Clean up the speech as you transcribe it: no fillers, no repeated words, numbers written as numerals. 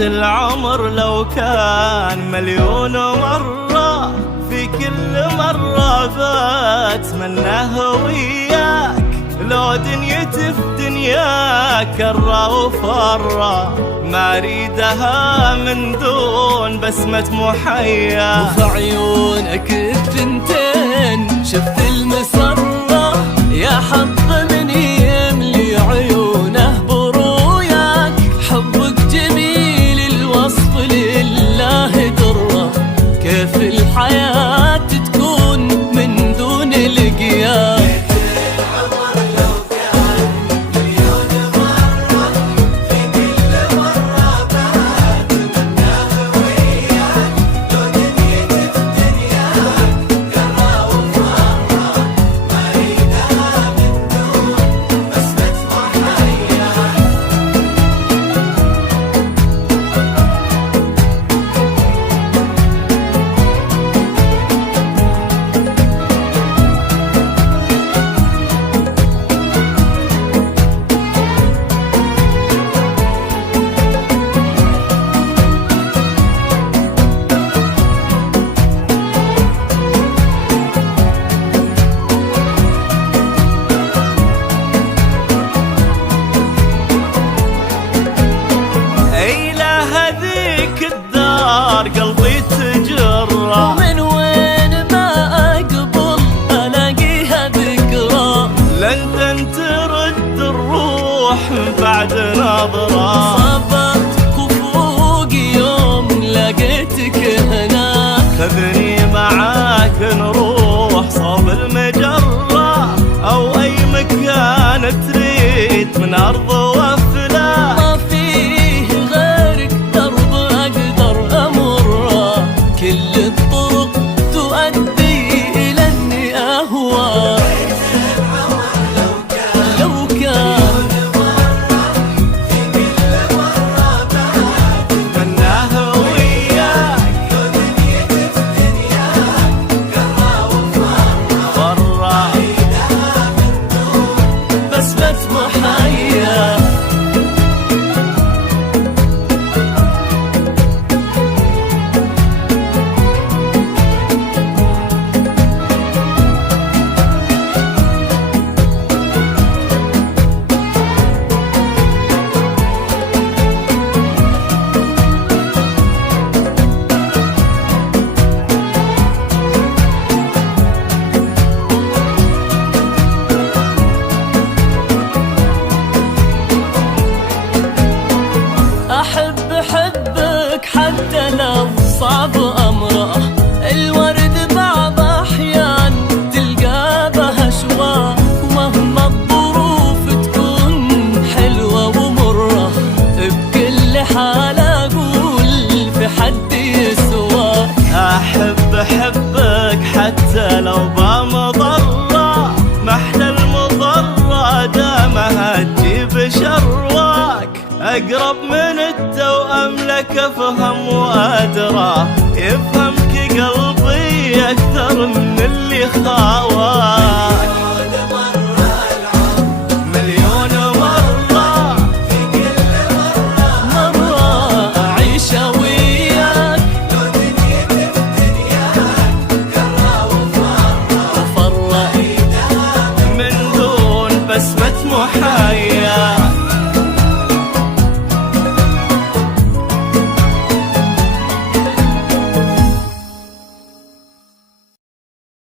العمر لو كان مليون مرة، في كل مرة بتمناه وياك. لو دنيتي في دنياك كرة وفرة، ما اريدها من دون بسمة محيا. وفي عيونك الثنتين شفت المسرة، يا حظ من يملي عيونه بروياك. حبك جميل الوصف لله درة، كيف الحياة تكون من دون لقياك. قلبي تجرى، ومن وين ما أقبل ألاقيها ذكرى. لندن ترد الروح بعد نظرة. صبرت كفوق يوم لقيتك هناك، خذني معاك نروح صوب المجرة، أو أي مكان تريد من أرض وفلاك. ما فيه غيرك درب أقدر أمره، كل الطرق تؤدي إلى أني أهواك. لو كان مناه وياك، برا بسمة محيا. حبك حتى لو صعب أمره، الورد بعض أحيان تلقى بها شواء. ومهما الظروف تكون حلوة ومرة، بكل حال أقول في حد يسوى. أحبك حتى لو بمضرة، محلى المضرة دامها تجيب شرواك. أقرب من التوأم لك أفهم وأدرى، يفهمك قلبي أكثر من اللي خاواك.